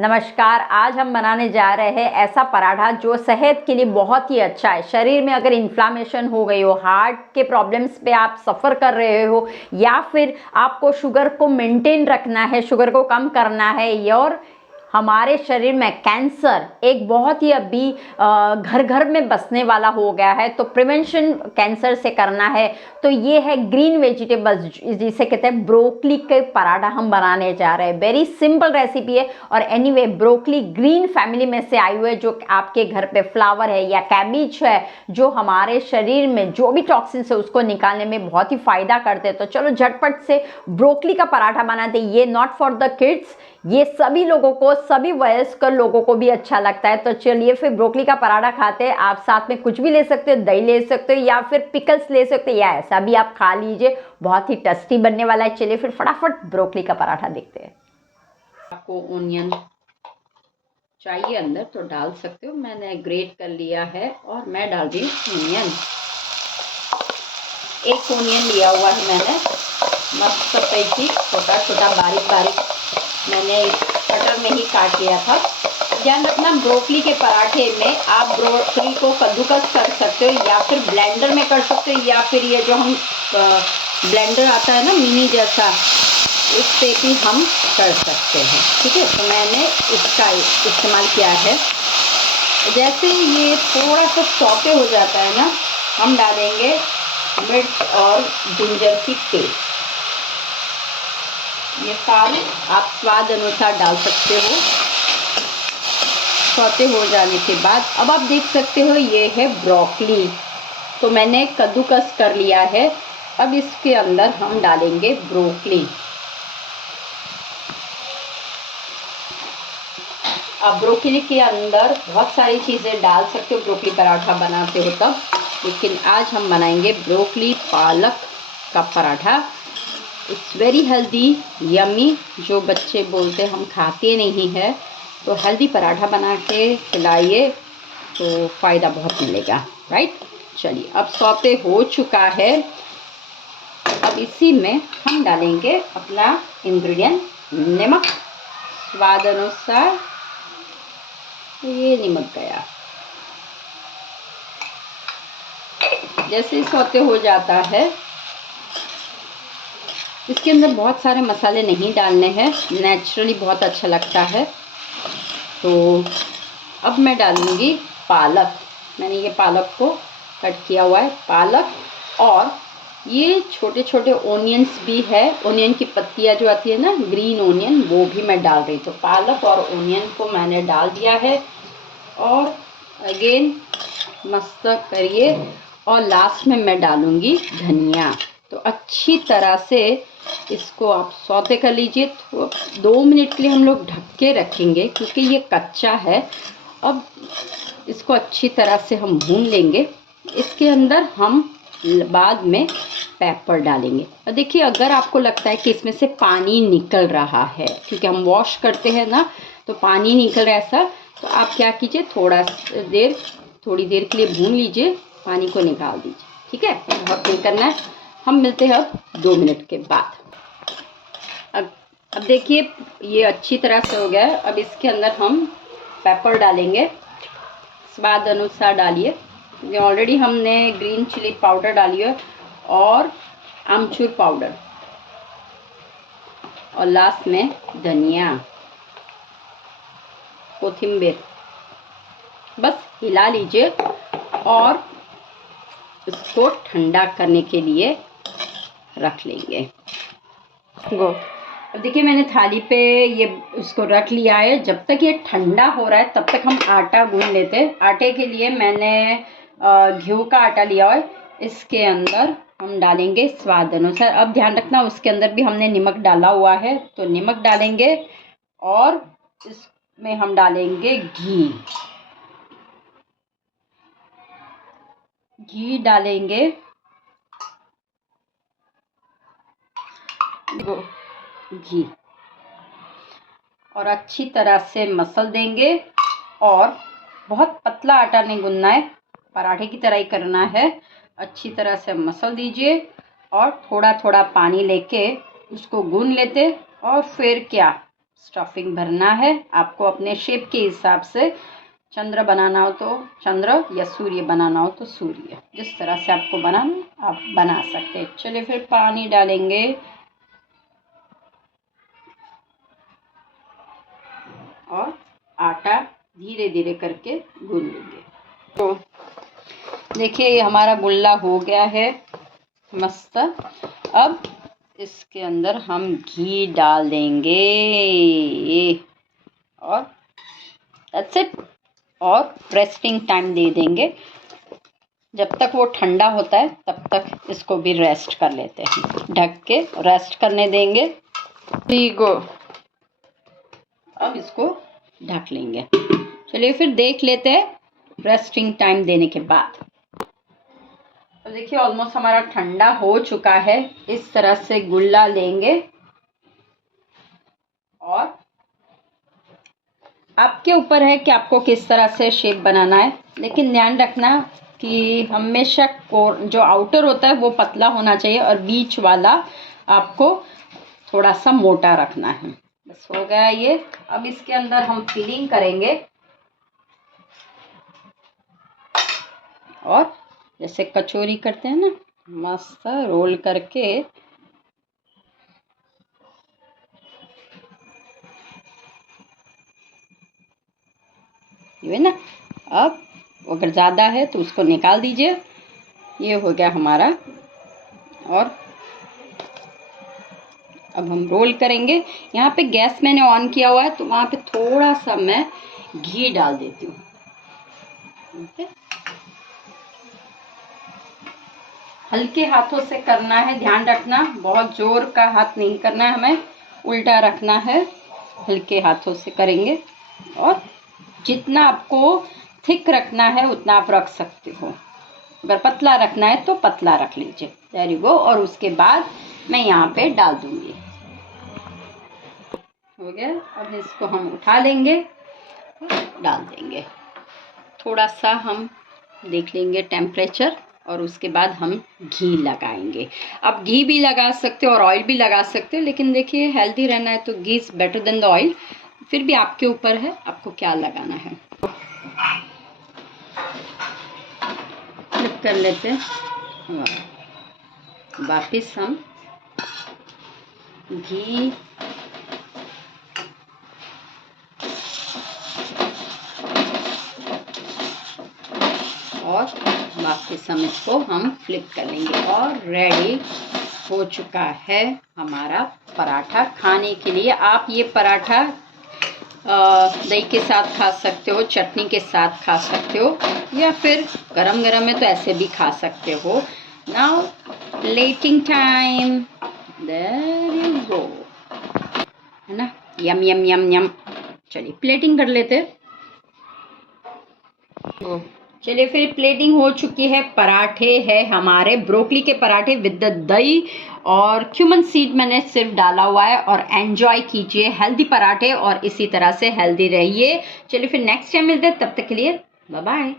नमस्कार। आज हम बनाने जा रहे हैं ऐसा पराठा जो सेहत के लिए बहुत ही अच्छा है। शरीर में अगर इन्फ्लामेशन हो गई हो, हार्ट के प्रॉब्लम्स पे आप सफ़र कर रहे हो, या फिर आपको शुगर को मेंटेन रखना है, शुगर को कम करना है, और हमारे शरीर में कैंसर एक बहुत ही अभी घर घर में बसने वाला हो गया है, तो प्रिवेंशन कैंसर से करना है तो ये है ग्रीन वेजिटेबल्स, जिसे कहते हैं ब्रोकली के पराठा हम बनाने जा रहे हैं। वेरी सिंपल रेसिपी है। और एनीवे ब्रोकली ग्रीन फैमिली में से आई हुई है, जो आपके घर पे फ्लावर है या कैबिज है, जो हमारे शरीर में जो भी टॉक्सिन्स है उसको निकालने में बहुत ही फायदा करते हैं। तो चलो झटपट से ब्रोकली का पराठा बनाते हैं। ये नॉट फॉर द किड्स, ये सभी लोगों को, सभी वयस्क लोगों को भी अच्छा लगता है। तो चलिए फिर ब्रोकली का पराठा खाते हैं। आप साथ में कुछ भी ले सकते हो, दही ले सकते हो या फिर पिकल्स ले सकते हो, या ऐसा भी आप खा लीजिए, बहुत ही टेस्टी बनने वाला है। चलिए फिर फटाफट ब्रोकली का पराठा देखते हैं। आपको ओनियन चाहिए अंदर तो डाल सकते हो, मैंने ग्रेट कर लिया है और मैं डाल रही हूँ ओनियन। एक ओनियन लिया हुआ है मैंने, मस्त पैकी छोटा छोटा बारीक बारीक मैंने कटर में ही काट लिया था। ध्यान रखना, ब्रोकली के पराठे में आप ब्रोकली को कद्दूकस कर सकते हो या फिर ब्लेंडर में कर सकते हो, या फिर ये जो हम ब्लेंडर आता है ना मिनी जैसा, उससे भी हम कर सकते हैं। ठीक है, तो मैंने इसका इस्तेमाल किया है। जैसे ये थोड़ा सा सौते हो जाता है ना, हम डालेंगे मिर्च और जिंजर की पेस्ट। ये सारे आप स्वाद अनुसार डाल सकते हो। सौते हो जाने के बाद अब आप देख सकते हो ये है ब्रोकली, तो मैंने कद्दूकस कर लिया है। अब इसके अंदर हम डालेंगे ब्रोकली। आप ब्रोकली के अंदर बहुत सारी चीज़ें डाल सकते हो, ब्रोकली पराठा बनाते हो तब, लेकिन आज हम बनाएंगे ब्रोकली पालक का paratha. It's very healthy, yummy. जो बच्चे बोलते हम खाते नहीं है, तो हेल्दी पराठा बना के खिलाइए तो फ़ायदा बहुत मिलेगा, राइट। चलिए, अब सौते हो चुका है। अब इसी में हम डालेंगे अपना इंग्रेडिएंट, नमक स्वाद अनुसार। ये नमक गया। जैसे ही सौते हो जाता है, इसके अंदर बहुत सारे मसाले नहीं डालने हैं, नेचुरली बहुत अच्छा लगता है। तो अब मैं डालूँगी पालक। मैंने ये पालक को कट किया हुआ है, पालक, और ये छोटे छोटे ओनियंस भी है। ओनियन की पत्तियाँ जो आती है ना, ग्रीन ओनियन, वो भी मैं डाल रही। तो पालक और ओनियन को मैंने डाल दिया है, और अगेन मस्त करिए। और लास्ट में मैं डालूँगी धनिया। तो अच्छी तरह से इसको आप सौते कर लीजिए। तो 2 मिनट के लिए हम लोग ढक के रखेंगे क्योंकि ये कच्चा है। अब इसको अच्छी तरह से हम भून लेंगे। इसके अंदर हम बाद में पेपर डालेंगे। और देखिए, अगर आपको लगता है कि इसमें से पानी निकल रहा है, क्योंकि हम वॉश करते हैं ना, तो पानी निकल रहा है ऐसा, तो आप क्या कीजिए, थोड़ी देर के लिए भून लीजिए, पानी को निकाल दीजिए। ठीक है, बहुत नहीं करना है। हम मिलते हैं अब 2 मिनट के बाद। अब देखिए, ये अच्छी तरह से हो गया है। अब इसके अंदर हम पेपर डालेंगे, स्वाद अनुसार डालिए। ये ऑलरेडी हमने ग्रीन चिली पाउडर डाली है, और आमचूर पाउडर, और लास्ट में धनिया, कोथिंबीर। बस हिला लीजिए और इसको ठंडा करने के लिए रख लेंगे। अब देखिए, मैंने थाली पे ये उसको रख लिया है। जब तक ये ठंडा हो रहा है तब तक हम आटा गूंद लेते हैं। आटे के लिए मैंने गेहूं का आटा लिया है। इसके अंदर हम डालेंगे स्वाद अनुसार। अब ध्यान रखना, उसके अंदर भी हमने नमक डाला हुआ है, तो नमक डालेंगे, और इसमें हम डालेंगे घी डालेंगे, घी, और अच्छी तरह से मसल देंगे। और बहुत पतला आटा नहीं गूंदना है, पराठे की तरह ही करना है। अच्छी तरह से मसल दीजिए, और थोड़ा थोड़ा पानी लेके उसको गूंद लेते, और फिर क्या, स्टफिंग भरना है। आपको अपने शेप के हिसाब से चंद्र बनाना हो तो चंद्र या सूर्य बनाना हो तो सूर्य, जिस तरह से आपको बनाना आप बना सकते हैं। चलिए फिर पानी डालेंगे और आटा धीरे धीरे करके गूंद लेंगे। तो देखिए ये हमारा गुल्ला हो गया है मस्त। अब इसके अंदर हम घी डाल देंगे और दैट्स इट। और रेस्टिंग टाइम दे देंगे। जब तक वो ठंडा होता है तब तक इसको भी रेस्ट कर लेते हैं। ढक के रेस्ट करने देंगे। ठीक हो, अब इसको ढक लेंगे। चलिए फिर देख लेते हैं रेस्टिंग टाइम देने के बाद। तो देखिए ऑलमोस्ट हमारा ठंडा हो चुका है। इस तरह से गुल्ला लेंगे और आपके ऊपर है कि आपको किस तरह से शेप बनाना है, लेकिन ध्यान रखना कि हमेशा जो आउटर होता है वो पतला होना चाहिए और बीच वाला आपको थोड़ा सा मोटा रखना है। बस हो गया ये। अब इसके अंदर हम फिलिंग करेंगे और जैसे कचौरी करते हैं ना, मस्त रोल करके ये ना। अब अगर ज़्यादा है तो उसको निकाल दीजिए। ये हो गया हमारा। और अब हम रोल करेंगे। यहाँ पे गैस मैंने ऑन किया हुआ है तो वहाँ पे थोड़ा सा मैं घी डाल देती हूँ। ओके, हल्के हाथों से करना है, ध्यान रखना बहुत जोर का हाथ नहीं करना है, हमें उल्टा रखना है। हल्के हाथों से करेंगे और जितना आपको थिक रखना है उतना आप रख सकते हो। अगर पतला रखना है तो पतला रख लीजिए। There you go. और उसके बाद मैं यहाँ पे डाल दूँगी। हो गया। अब इसको हम उठा लेंगे, डाल देंगे। थोड़ा सा हम देख लेंगे टेम्परेचर और उसके बाद हम घी लगाएंगे। आप घी भी लगा सकते हो और ऑयल भी लगा सकते हो, लेकिन देखिए हेल्दी रहना है तो ghee is better than the oil. फिर भी आपके ऊपर है आपको क्या लगाना है। फ्लिप कर लेते हैं। वापिस हम घी और वापस हम फ्लिप कर लेंगे और रेडी हो चुका है हमारा पराठा खाने के लिए। आप ये पराठा दही के साथ खा सकते हो, चटनी के साथ खा सकते हो, या फिर गरम गरम में तो ऐसे भी खा सकते हो। Now plating time. There you go, है ना। यम यम यम यम। चलिए प्लेटिंग कर लेते। चलिए फिर प्लेटिंग हो चुकी है। पराठे है हमारे ब्रोकली के पराठे विद द दही और क्यूमन सीड मैंने सिर्फ डाला हुआ है। और एंजॉय कीजिए हेल्दी पराठे और इसी तरह से हेल्दी रहिए। चलिए फिर नेक्स्ट टाइम मिलते हैं, तब तक के लिए बाय बाय।